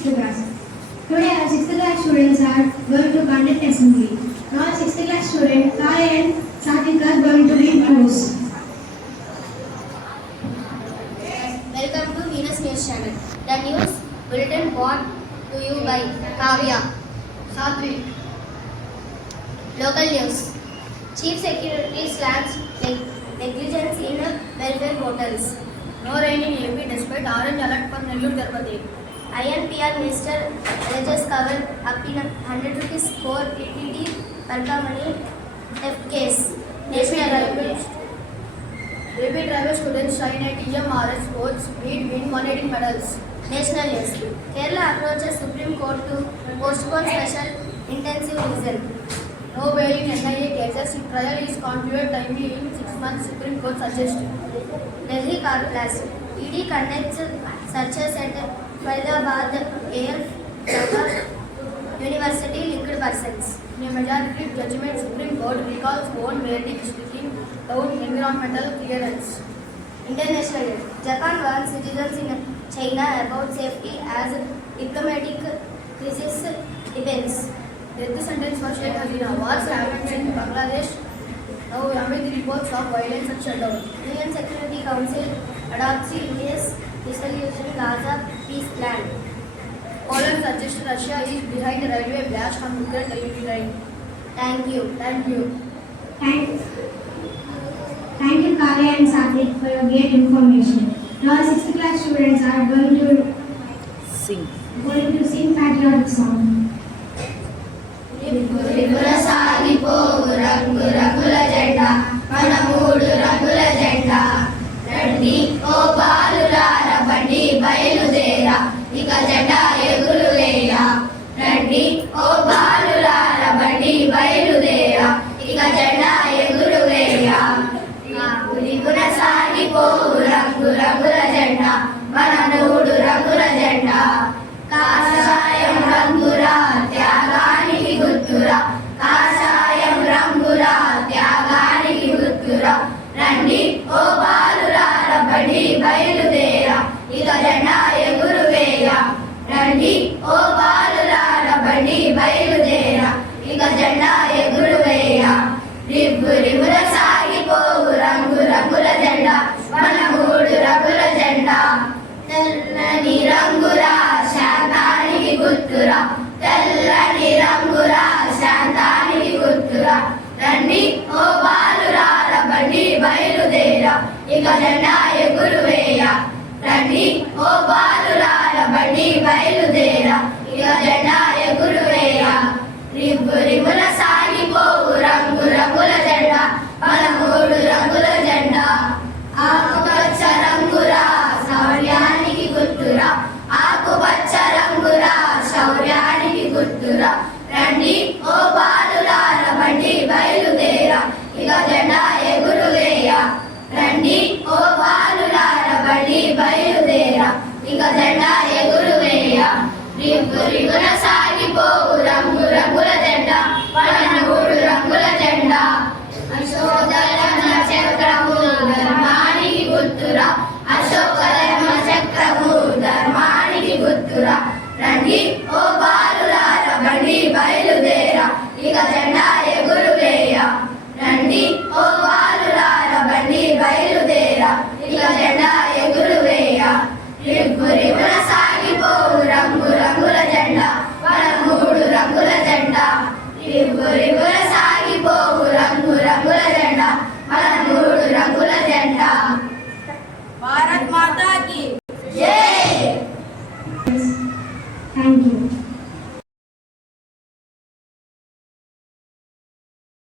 6th class. Today our 6th class students are going to conduct assembly. Now 6th class student Kai and Sathik are going to read news. Welcome to Venus News Channel. The news bulletin brought to you by Kavya. Sathik. Local news. Chief Secretary slams negligence in welfare hotels. No rain in AP despite orange alert for Nellore Tirupati. INPR Minister alleges cover up in 100 rupees for TTD Parkamani theft case. National Railways. AP driver students shine at EMRS sports meet win 118 medals. National news. Kerala approaches Supreme Court to postpone special intensive revision. No bail in NIA cases if trial is concluded timely in 6 months, Supreme Court suggests. Delhi car blast. ED conducts searches at Faridabad Air University linked persons. In a majority judgment, Supreme Court recalls own verdict seeking out environmental clearance. International news. Japan warns citizens in China about safety as diplomatic crisis depends. Death sentence for Sheikh Hasina. Wars happened in Bangladesh. Now amid reports of violence and shutdown. UN Security Council adopts US dissolution Gaza peace plan. Poland suggests Russia is behind the railway blast on Ukraine railway line. Thank you. Thank you. Thank you Kai and Sathik for your great information. Now 6th class students are going to sing patriotic song. రిపుల సాగిపోవు రంగు రంగుల జెండా మన మూడు రంగుల జెండా రండి ఓ బాలులార బండి బయలుదేరా ఇక జెండా ఎగురు వేయ రండి ఓ బాలులార బండి బయలుదేరా ఇక జెండా ఎగురు వేయ రిపుల సాగిపోవు రంగు రంగుల జెండా మన మూడు రంగుల జెండా కాషాయం రంగురా త్యాగానికి గుర్తురా కాషాయం రంగురా త్యాగానికి గుర్తురా రండి ఓ బాలురార బండి బయలుదేరా ఇక జెండా ఎగురు వేయ రండి ఓ బాలురార బండి బయలుదేరా ఇక జెండా ఎగురు వేయ రిబ్బు రిబ్బుల సాగిపోవు రంగు రంగుల జెండా మన మూడు రంగుల జెండా తెల్లని రంగురా శాంతానికి గుర్తురా తెల్లని రంగురా శాంతానికి గుర్తురా రండి ఓ బాలురార బండి బయలుదేరా ఇక జెండా ఎగురు వేయ రండి ఓ బాలురార బండి బయలుదేరా ఇక జెండా ఎగురు వేయ రిబ్బు రిబ్బుల సాగిపోవు రంగు రంగుల జెండా మన మూడు రంగుల జెండా ఆకుపచ్చ రంగురా శౌర్యానికి గుర్తురా ఆకుపచ్చ రంగురా శౌర్యానికి గుర్తురా రండి ఓ బాలురార బండి బయలుదేరా ఇక జెండా ఎగురు వేయ రండి ఓ బాలురార బండి బయలుదేరా ఇక జెండా ఎగురు వేయ రిబ్బు రిబ్బున సాగిపోవు రంగు రంగుల జెండా మన మూడు రంగుల జెండా అశోకధర్మ చక్రము ధర్మానికి గుర్తురా అశోకధర్మ చక్రము ధర్మానికి గుర్తురా రండి ఓ బాలురార బండి బయలుదేరా ఇక జెండా ఎగురు వేయ రండి ఓ బాలురార బండి బయలుదేరా ఇక జెండా ఎగురు వేయ రిబ్బు రిబ్బున సాగిపోవు రంగు రంగుల జెండా మన మూడు రంగుల జెండా రిబ్బు రిబ్బున సాగిపోవు రంగు రంగుల జెండా మన మూడు రంగుల జెండా భారత్ మాతా కి జై Thank you.